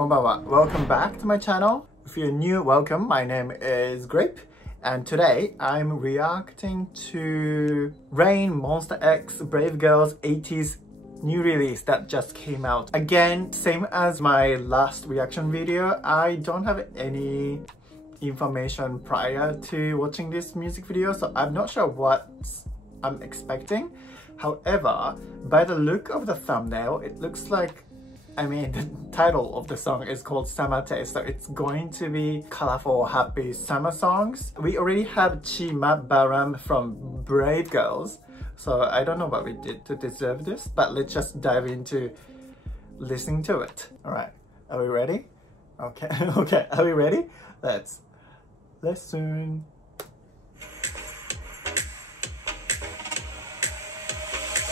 Konbanwa. Welcome back to my channel. If you're new, welcome. My name is Grape, and today I'm reacting to Rain Monster X Brave Girls ATEEZ new release that just came out. Again, same as my last reaction video, I don't have any information prior to watching this music video, so I'm not sure what I'm expecting. However, by the look of the thumbnail, it looks like, the title of the song is called Summer Taste, so it's going to be colorful, happy summer songs. We already have Chima Baram from Brave Girls, so I don't know what we did to deserve this, but let's just dive into listening to it. Alright, are we ready? Okay, okay, are we ready? Let's listen.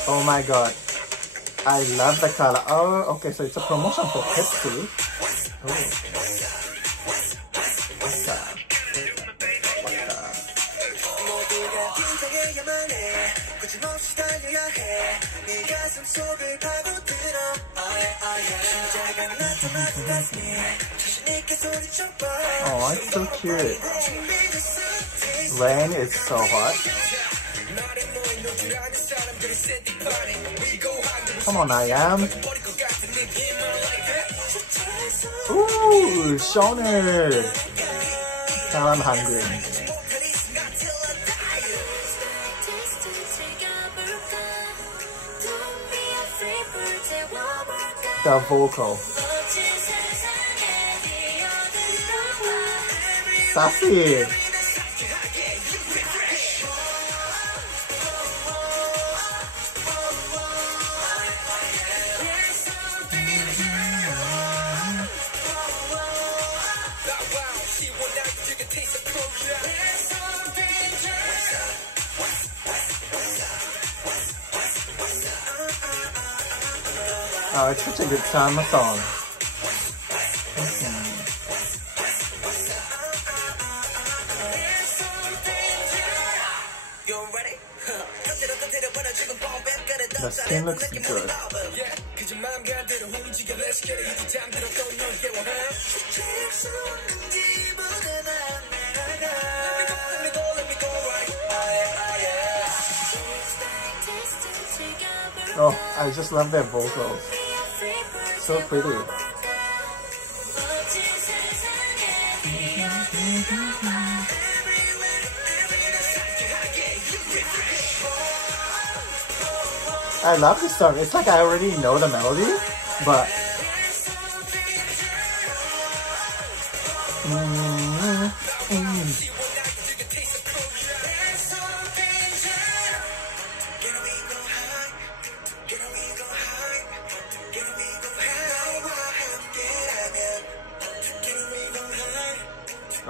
Oh my god, I love the color. Oh, okay, so it's a promotion for Pepsi. Oh, it's so cute. Rain is so hot. Come on, I am. Ooh, Shoner. Now I'm hungry. The vocal. Sassy. Oh, it's such a good summer song. The skin looks good. Oh, I just love their vocals. So pretty. I love this song. It's like I already know the melody, but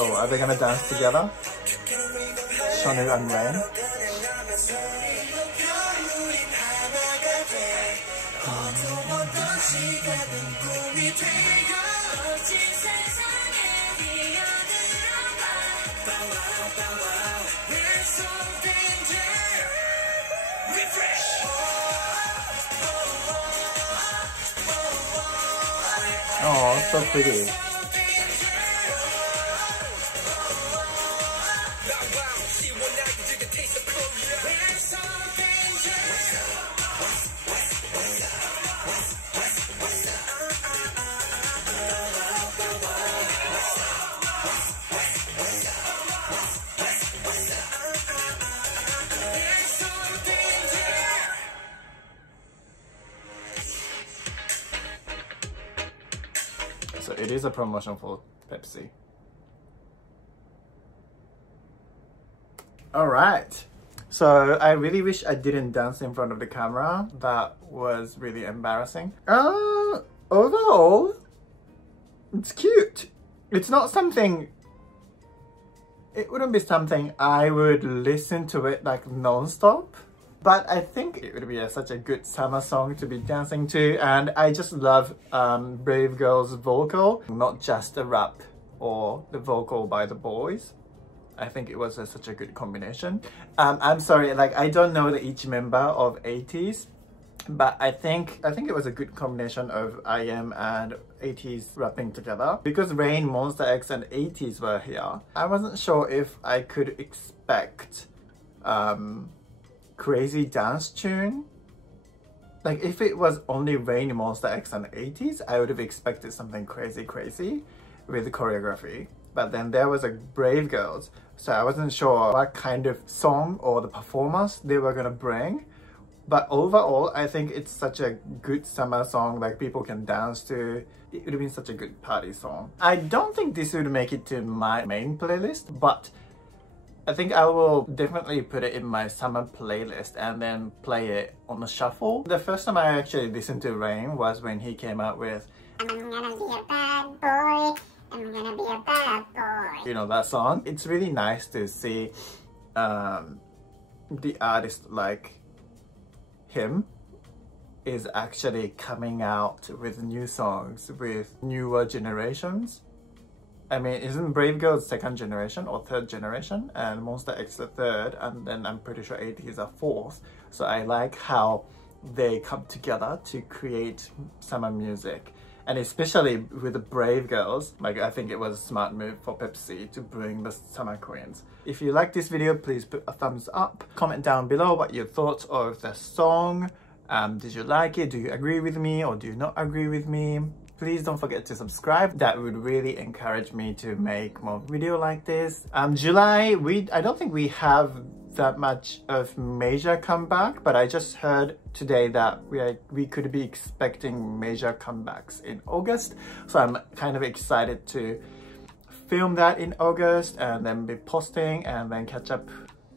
oh, are they gonna dance together? Shonu and Rain. Oh, so pretty. So it is a promotion for Pepsi. Alright, so I really wish I didn't dance in front of the camera. That was really embarrassing. Overall, it's cute. It's not something, it wouldn't be something I would listen to it like non-stop. But I think it would be such a good summer song to be dancing to, and I just love Brave Girls' vocal, not just the rap or the vocal by the boys. I think it was such a good combination. I'm sorry, like I don't know each member of ATEEZ, But I think it was a good combination of IM and ATEEZ rapping together. Because Rain, Monsta X and ATEEZ were here, I wasn't sure if I could expect crazy dance tune. Like if it was only Rain, Monsta X and ATEEZ, I would have expected something crazy with the choreography. But then there was a Brave Girls, so I wasn't sure what kind of song or the performance they were gonna bring. But overall, I think it's such a good summer song, like people can dance to. It would have been such a good party song. I don't think this would make it to my main playlist, but I think I will definitely put it in my summer playlist and then play it on the shuffle. The first time I actually listened to Rain was when he came out with I'm gonna be a bad boy, I'm gonna be a bad boy. You know that song? It's really nice to see the artist like him is actually coming out with new songs with newer generations. I mean, isn't Brave Girls second generation or third generation, and Monsta X the third, and then I'm pretty sure ATEEZ are fourth. So I like how they come together to create summer music, and especially with the Brave Girls. Like, I think it was a smart move for Pepsi to bring the summer queens. If you like this video, please put a thumbs up. Comment down below what your thoughts of the song. Did you like it? Do you agree with me or do you not agree with me? Please don't forget to subscribe. That would really encourage me to make more video like this. July, I don't think we have that much of major comeback, but I just heard today that we could be expecting major comebacks in August. So I'm kind of excited to film that in August and then be posting and then catch up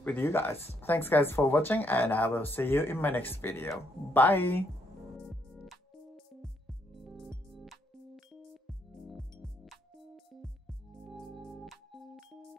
with you guys. Thanks guys for watching, and I will see you in my next video. Bye!